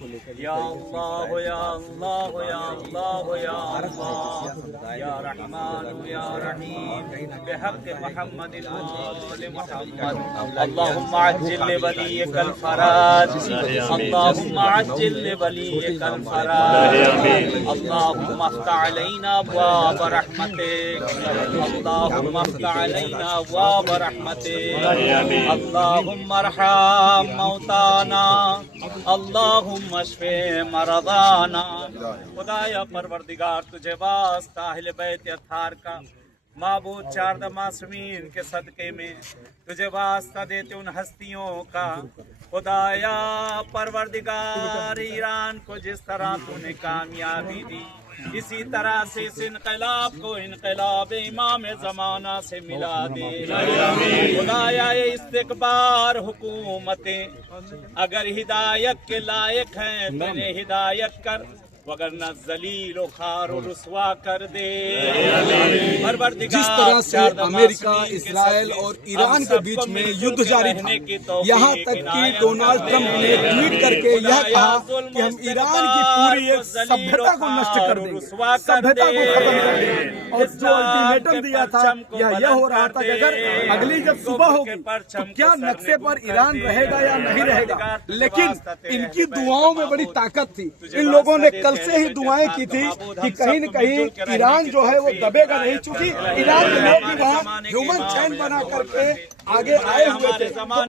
یا اللہ یا اللہ یا اللہ یا اللہ یا رحمان یا رحیم بحق محمد آل محمد اللہم عجل لولیک الفرج اللہم عجل لولیک الفرج اللہم افتح علینا ابواب رحمتک اللہم افتح علینا ابواب رحمتک اللہم ارحم موتانا اللہم اشف مرضانا۔ خدایا پروردگار تجھے واسطہ اہل بیت اطہار کا معبود 14 معصومین کے صدقے میں تجھے واسطہ دیتے ان ہستیوں کا خدایا پروردگار ایران کو جس طرح تو نے کامیابی دی اسی طرح سے اس انقلاب کو انقلاب امام زمانہ سے ملا دے خدایا یہ استکبار حکومتیں اگر ہدایت کے لائق ہیں تو انہیں ہدایت کر وگرنہ ذلیل و خوار و رسوا کر دے۔ جس طرح سے امریکہ اسرائیل اور ایران کے بیچ میں یدھ جاری تھا، یہاں تک کہ ڈونلڈ ٹرمپ نے ٹویٹ کر کے یہ کہا کہ ہم ایران کی پوری ایک سبھیتا کو نشٹ کر دیں گے، سبھیتا کو ختم کر دیں گے، اور جو الٹیمیٹم دیا تھا یہ ہو رہا تھا کہ اگر اگلی جب صبح ہوگی تو کیا نقشے پر ایران رہے گا یا نہیں رہے گا، لیکن ان کی دعاؤں میں بڑی طاقت تھی۔ ان لوگوں نے کل سے ہی دعائیں کی تھی کہ کہیں نہ کہیں ایران جو ہے وہ دبے گا نہیں، چونکہ ایران کے لوگ بھی وہاں ہیومن چین بنا کر کے آگے آئے ہوئے تھے۔ تو